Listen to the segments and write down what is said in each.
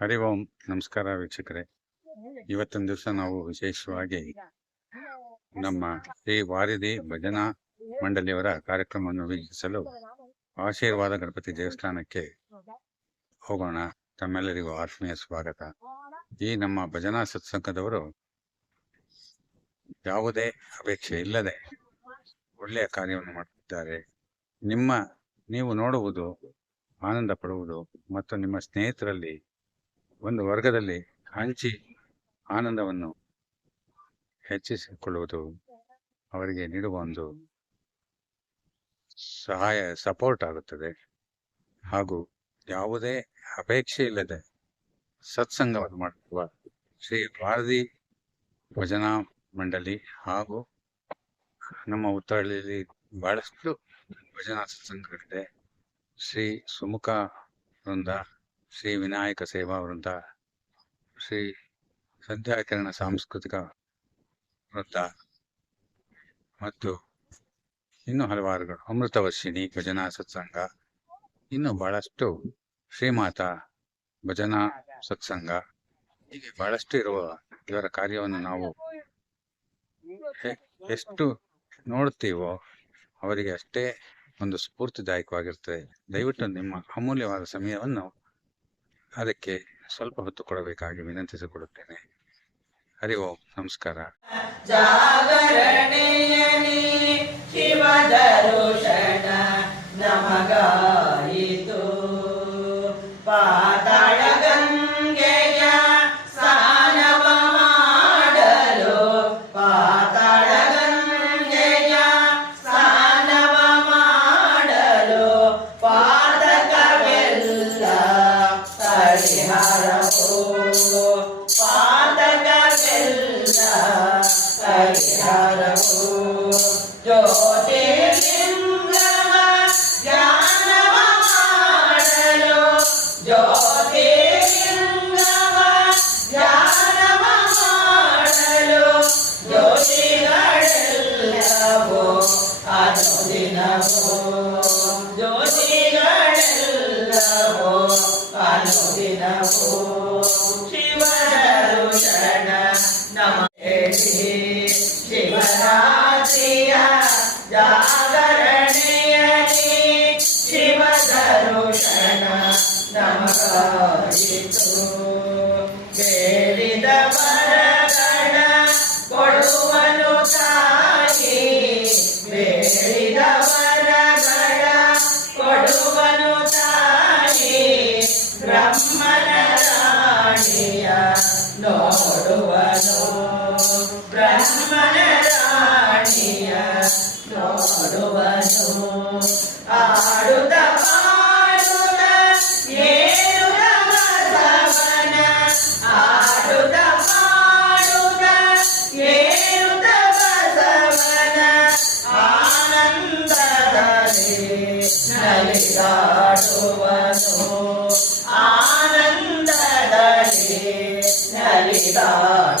ಹರಿ ಓಂ. ನಮಸ್ಕಾರ ವೀಕ್ಷಕರೇ. ಇವತ್ತಿನ ದಿವಸ ನಾವು ವಿಶೇಷವಾಗಿ ನಮ್ಮ ಶ್ರೀ ವಾರಿದಿ ಭಜನಾ ಮಂಡಳಿಯವರ ಕಾರ್ಯಕ್ರಮವನ್ನು ವೀಕ್ಷಿಸಲು ಆಶೀರ್ವಾದ ಗಣಪತಿ ದೇವಸ್ಥಾನಕ್ಕೆ ಹೋಗೋಣ. ತಮ್ಮೆಲ್ಲರಿಗೂ ಆತ್ಮೀಯ ಸ್ವಾಗತ. ಈ ನಮ್ಮ ಭಜನಾ ಸತ್ಸಂಗದವರು ಯಾವುದೇ ಅಪೇಕ್ಷೆ ಇಲ್ಲದೆ ಒಳ್ಳೆಯ ಕಾರ್ಯವನ್ನು ಮಾಡುತ್ತಿದ್ದಾರೆ. ನಿಮ್ಮ ನೀವು ನೋಡುವುದು ಆನಂದ ಪಡುವುದು ಮತ್ತು ನಿಮ್ಮ ಸ್ನೇಹಿತರಲ್ಲಿ ಒಂದು ವರ್ಗದಲ್ಲಿ ಹಂಚಿ ಆನಂದವನ್ನು ಹೆಚ್ಚಿಸಿಕೊಳ್ಳುವುದು ಅವರಿಗೆ ನೀಡುವ ಒಂದು ಸಹಾಯ ಸಪೋರ್ಟ್ ಆಗುತ್ತದೆ. ಹಾಗೂ ಯಾವುದೇ ಅಪೇಕ್ಷೆ ಇಲ್ಲದೆ ಸತ್ಸಂಗವನ್ನು ಮಾಡುವ ಶ್ರೀ ಭಾರತಿ ಭಜನಾ ಮಂಡಳಿ ಹಾಗೂ ನಮ್ಮ ಉತ್ತರಹಳ್ಳಿಯಲ್ಲಿ ಬಹಳಷ್ಟು ಭಜನಾ ಸತ್ಸಂಗಗಳಿದೆ. ಶ್ರೀ ಸುಮುಖ ವೃಂದ ಶ್ರೀ ವಿನಾಯಕ ಸೇವಾ ವೃಂದ, ಶ್ರೀ ಸಂಧ್ಯಾಕಿರಣ ಸಾಂಸ್ಕೃತಿಕ ವೃಂದ ಮತ್ತು ಇನ್ನು ಹಲವಾರುಗಳು. ಅಮೃತವರ್ಷಿಣಿ ಭಜನಾ ಸತ್ಸಂಗ, ಇನ್ನು ಬಹಳಷ್ಟು ಶ್ರೀಮಾತ ಭಜನಾ ಸತ್ಸಂಗ. ಹೀಗೆ ಬಹಳಷ್ಟು ಇರುವ ಇವರ ಕಾರ್ಯವನ್ನು ನಾವು ಎಷ್ಟು ನೋಡುತ್ತೀವೋ ಅವರಿಗೆ ಅಷ್ಟೇ ಒಂದು ಸ್ಫೂರ್ತಿದಾಯಕವಾಗಿರ್ತದೆ. ದಯವಿಟ್ಟು ನಿಮ್ಮ ಅಮೂಲ್ಯವಾದ ಸಮಯವನ್ನು ಅದಕ್ಕೆ ಸ್ವಲ್ಪ ಹೊತ್ತು ಕೊಡಬೇಕಾಗಿ ವಿನಂತಿಸಿಕೊಳ್ಳುತ್ತೇನೆ. ಹರಿ ಓಂ ನಮಸ್ಕಾರ. പരിഹാരവും ജ്യോതിർലിംഗ ജ്ഞാനവമാണലോ ജ്യോതിർലിംഗ ജ്ഞാനവമാണലോ ജ്യോതികളെല്ലവോ അനുദിനവോ ജ്യോതികളെല്ലവോ അനുദിനവോ जागरणेयने शिवधनुषण नमः నోడువను ఆడుత పాడుత ఏడుత బసవన ఆడుత పాడుత ఏడుత బసవన ఆనందదలే నలిదాడువను ఆనందదలే నలిదాడువను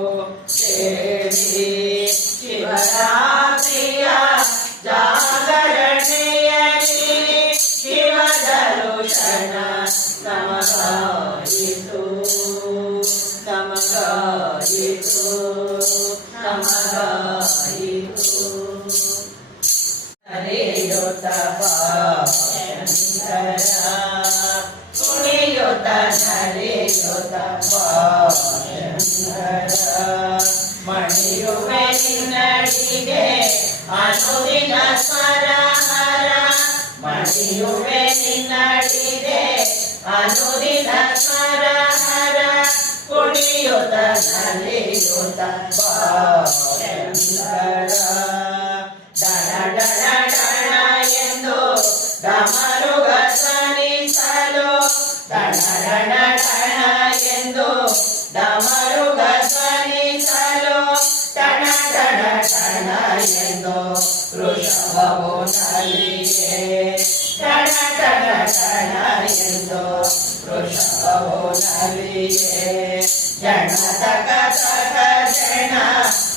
ನಿನ್ನಡಿಗೆ ಅನುದಿನ ಸ್ಮರ ಹರ. ಮಣಿಯುವೆ ನಿನ್ನಡಿಗೆ ಅನುದಿನ ಸ್ಮರ ಹರ. ಕುಣಿಯುತ್ತ ನಲಿಯುತ್ತ ಬಾಯಂದರ ಟಣ ಎಂದು ವೃಷಭವು ನಲಿಗೆ ಟಣ ಟಣ ಟಣ ಎಂದು ವೃಷಭವು ನಲಿಗೆ ಜಣ ತಕ ತಕ ಜಣ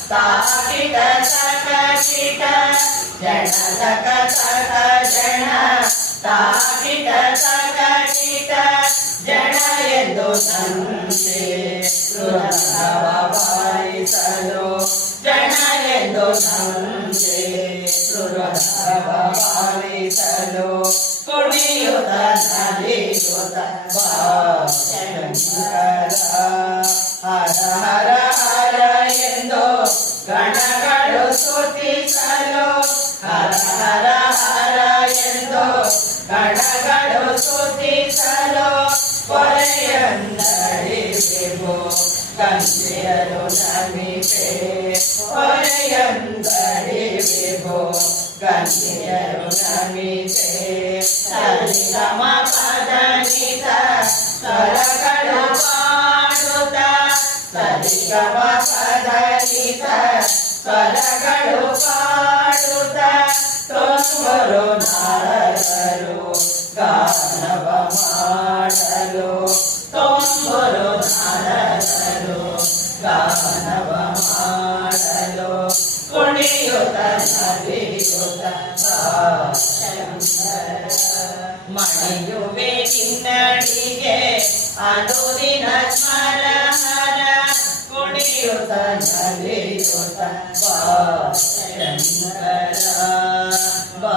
ತಾಕಿಟ ತಕ ಕಿಟ ಜಣ ತಕ ತಕ ಜಣ ತಾಕಿಟ ತಕ ಕಿಟ ಜಣ ಎಂದು ನಂದೆ ಸುರಭವ ಬಾರಿಸಲು ಜಣ ಎಂದು ನಂದೆ ಸುರಭವ ಬಾರಿಸಲು ಕುಣಿಯುತ್ತ ನಲಿಯುತ್ತ ಬಾಶಂಕರ ಹರ ಹರ ಹರ ಎಂದು ಗಣಗಳು ಸ್ತುತಿಸಲು ಹರ ಹರ ಹರ ಎಂದು ಗಣಗಳು ಸ್ತುತಿಸಲು ಪೊರೆಯಂದರಿವೆವು ಕಂಚಿಯರು ನಮಿಪೆ ಪೊರೆಯಂದರಿವೆವು ಕಂಚಿಯರು ನಮಿಪೆ ಸರಿಗಮ ಪದನಿತ ಸ್ವರಗಳು ಪಾಡುತ್ತ ಸರಿಗಮ ಪದನಿತ ಸ್ವರಗಳು ಪಾಡುತ್ತ ತೊಂಬರು ನಾರದರು ಗಾನವ ಮಾಡಲು ತೊಂಬರು ನಾರದರು ಗಾನವ ಮಾಡಲು ಕುಣಿಯುತ್ತ ನಲಿಯುತ್ತ ಮಣಿಯುವೆ ನಿನ್ನಡಿಗೆ ಅನುದಿನ ಸ್ಮರ ಹರ ಕುಣಿಯುತ್ತ ನಲಿಯುತ್ತ ಶಂಕರ ಬಾ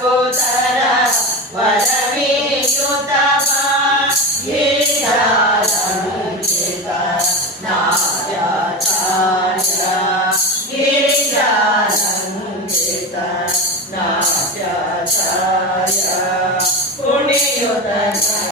సోదర వరవే